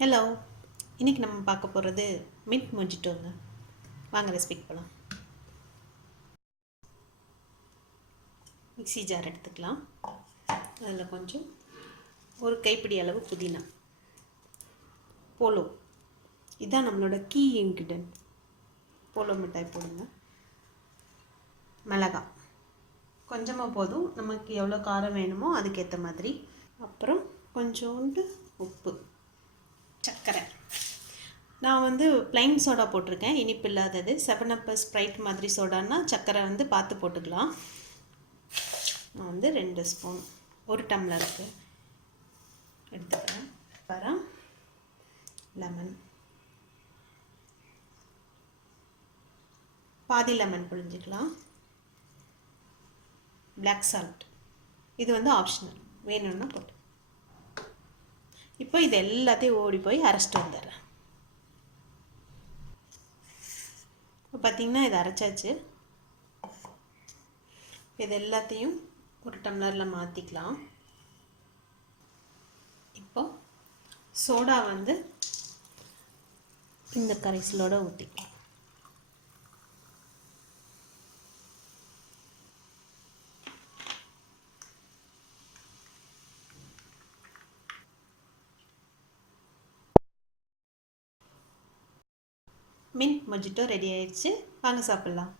Hello, இன்றைக்கி நம்ம பார்க்க போகிறது மின்ட் மொஜிட்டோங்க. வாங்க ரெசிபிக்கு போகலாம். மிக்ஸி ஜார் எடுத்துக்கலாம். அதில் கொஞ்சம் ஒரு கைப்பிடி அளவு புதினா, போலோ, இதுதான் நம்மளோட கீ இன்க்ரீடியன்ட். போலோ மிட்டாய் போடுங்க. மிளகாய் கொஞ்சமாக போதும், நமக்கு எவ்வளோ காரம் வேணுமோ அதுக்கேற்ற மாதிரி. அப்புறம் கொஞ்சோண்டு உப்பு, சர்க்கரை. நான் வந்து ப்ளைன் சோடா போட்டிருக்கேன், இனிப்பு இல்லாதது. 7up ஸ்ப்ரைட் மாதிரி சோடான்னா சர்க்கரை வந்து பார்த்து போட்டுக்கலாம். நான் வந்து 2 ஸ்பூன், 1 டம்ளருக்கு எடுத்துக்கிறேன். அப்புறம் லெமன், பாதி லெமன் புழிஞ்சிக்கலாம். பிளாக் சால்ட், இது வந்து ஆப்ஷனல், வேணும்னா போட்டு. இப்போ இது எல்லாத்தையும் ஓடி போய் அரைச்சிட்டு வந்துடுறேன். இப்போ பார்த்திங்கன்னா இது அரைச்சாச்சு. இது எல்லாத்தையும் ஒரு டம்ளரில் மாற்றிக்கலாம். இப்போ சோடா வந்து இந்த கரைசலோடு ஊற்றிக்கலாம். மின்ட் மொஜிட்டோ ரெடி ஆயிடுச்சு. வாங்க சாப்பிட்லாம்.